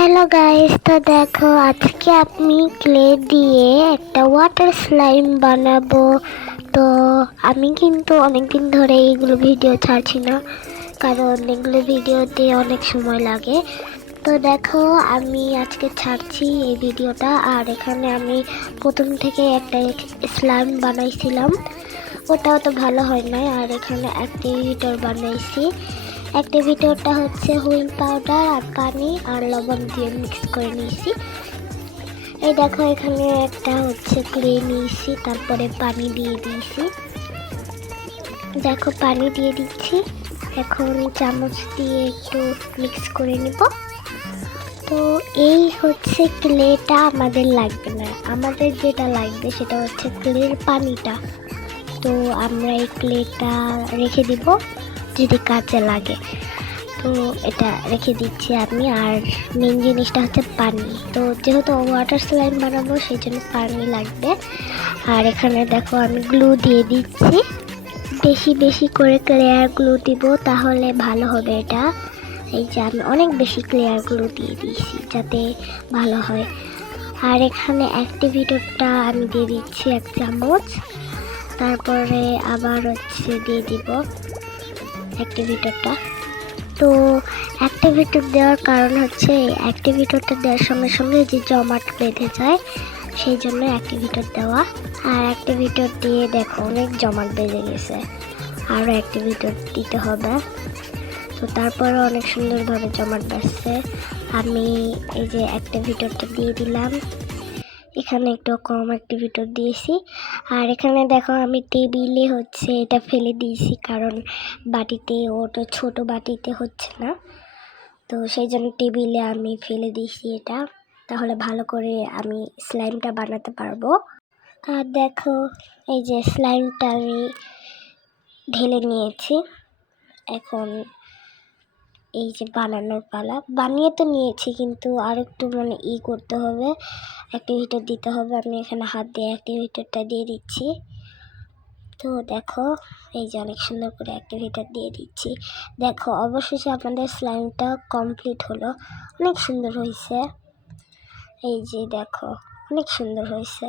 Hello guys, তো দেখো আজকে আমি ক্লে দিয়ে একটা ওয়াটার স্লাইম বানাবো। তো আমি কিন্তু অনেকদিন ধরে এইগুলো ভিডিও ছাড়ছি না, কারণ এগুলো ভিডিওতে অনেক সময় লাগে। তো দেখো আমি আজকে ছাড়ছি এই ভিডিওটা। আর এখানে আমি প্রথম থেকে একটা স্লাইম বানাইছিলাম, ওটাও তো ভালো হয় নাই। আর এখানে অ্যাক্টিভিটর বানাইছি। অ্যাক্টিভিটরটা হচ্ছে হুইল পাউডার আর পানি আর লবণ দিয়ে মিক্স করে নিয়েছি। এই দেখো এখানে একটা হচ্ছে ক্লে নিয়েছি, তারপরে পানি দিয়ে দিয়েছি। দেখো পানি দিয়ে দিচ্ছি, এখন চামচ দিয়ে একটু মিক্স করে নিব। তো এই হচ্ছে ক্লেটা আমাদের লাগবে না, আমাদের যেটা লাগবে সেটা হচ্ছে ক্লের পানিটা। তো আমরা এই ক্লেটা রেখে দিব যদি কাজে লাগে। তো এটা রেখে দিচ্ছি আমি। আর মেন জিনিসটা হচ্ছে পানি। তো যেহেতু ওয়াটার স্লাইম বানাবো সেই জন্য পানি লাগবে। আর এখানে দেখো আমি গ্লু দিয়ে দিচ্ছি, বেশি বেশি করে ক্লিয়ার গ্লু দিব, তাহলে ভালো হবে এটা। এই যে আমি অনেক বেশি ক্লিয়ার গ্লু দিয়ে দিয়েছি যাতে ভালো হয়। আর এখানে অ্যাক্টিভিটরটা আমি দিয়ে দিচ্ছি 1 চামচ, তারপরে আবার হচ্ছে দিয়ে দিব অ্যাক্টিভিটরটা। তো অ্যাক্টিভিটর দেওয়ার কারণ হচ্ছে অ্যাক্টিভিটরটা দেওয়ার সঙ্গে সঙ্গে যে জমাট বেঁধে যায়, সেই জন্য অ্যাক্টিভিটর দেওয়া। আর অ্যাক্টিভিটর দিয়ে দেখো অনেক জমাট বেঁধে গেছে, আরও অ্যাক্টিভিটর দিতে হবে। তো তারপরে অনেক সুন্দরভাবে জমাট বাঁধছে। আমি এই যে অ্যাক্টিভিটরটা দিয়ে দিলাম, এখানে একটু কম অ্যাক্টিভিটর দিয়েছি। আর এখানে দেখো আমি টেবিলে হচ্ছে এটা ফেলে দিয়েছি, কারণ বাটিতে ওটা ছোট বাটিতে হচ্ছে না, তো সেই জন্য টেবিলে আমি ফেলে দিয়েছি এটা, তাহলে ভালো করে আমি স্লাইমটা বানাতে পারবো। আর দেখো এই যে স্লাইমটা আমি ঢেলে নিয়েছি, এখন এই যে বানানোর পালা। বানিয়ে তো নিয়েছি, কিন্তু আর একটু করতে হবে, অ্যাক্টিভিটর দিতে হবে। আমি এখানে হাত দিয়ে অ্যাক্টিভিটরটা দিয়ে দিচ্ছি। তো দেখো এই যে অনেক সুন্দর করে অ্যাক্টিভিটর দিয়ে দিচ্ছি। দেখো অবশেষে আপনাদের স্লাইমটা কমপ্লিট হলো, অনেক সুন্দর হয়েছে। এই যে দেখো অনেক সুন্দর হয়েছে।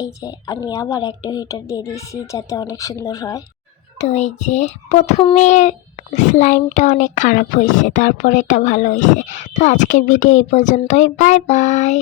এই যে আমি আবার অ্যাক্টিভিটর দিয়ে দিচ্ছি যাতে অনেক সুন্দর হয়। তো এই যে প্রথমে স্লাইমটা অনেক খারাপ হয়েছে, তারপরে এটা ভালো হয়েছে। তো আজকের ভিডিও এই পর্যন্তই, বাই বাই।